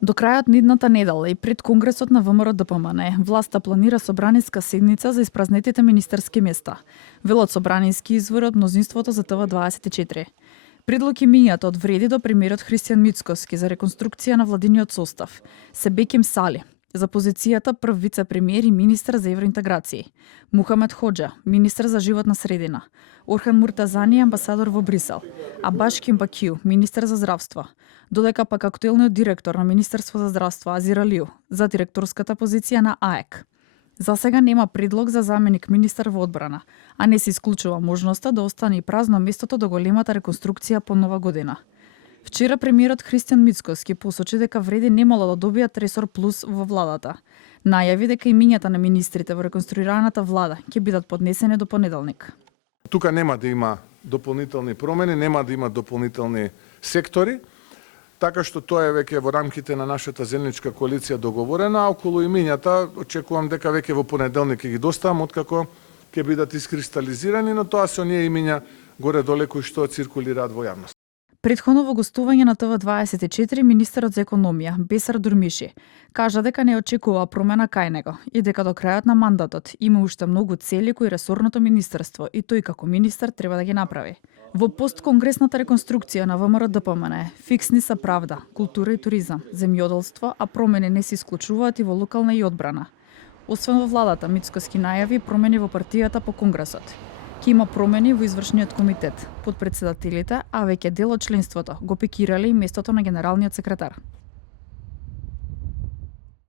До крајот на идната недела и пред Конгресот на ВМРО-ДПМН, власта планира собраниска седница за испразнетите министерски места, велат собранински извори од мнозинството за ТВ24. Предлог и мињата од вреди до премиерот Христијан Мицкоски за реконструкција на владиниот состав, Себеким Сали за позицијата прв вице-премиер и министар за евроинтеграции, Мухамед Хоџа, министар за животна средина, Орхан Муртазани, амбасадор во Брисел, Абаш Кимбакиу, министар за здравство, додека пак актуелниот директор на Министерство за здравство Азир Алиу за директорската позиција на АЕК. За сега нема предлог за заменик министар во одбрана, а не се исклучува можноста да остане и празно местото до големата реконструкција по нова година. Вчера премиерот Христијан Мицкоски посочи дека вреди немало да добијат ресор плюс во владата. Најави дека и мињата на министрите во реконструираната влада ќе бидат поднесени до понеделник. Тука нема да има дополнителни промени, нема да има дополнителни сектори, така што тоа е веќе во рамките на нашата заедничка коалиција договорена, а околу имињата очекувам дека веќе во понеделник ќе ги доставам откако ќе бидат искристализирани, но тоа се оние имиња горе-доле кои што циркулираат во јавност. Претходно во гостување на ТВ24 министерот за економија Бесар Дурмиши кажа дека не очекува промена кај него и дека до крајот на мандатот има уште многу цели кои ресорното министерство и тој како министер треба да ги направи. Во постконгресната реконструкција на ВМРО-ДПМН фиксни се правда, култура и туризам, земјоделство, а промени не се исклучуваат и во локална и одбрана. Освен во владата, Мицкоски најави промени во партијата по Конгресот. Ке има промени во извршниот комитет, подпредседателите, а веќе дел од членството го пикирале и местото на генералниот секретар.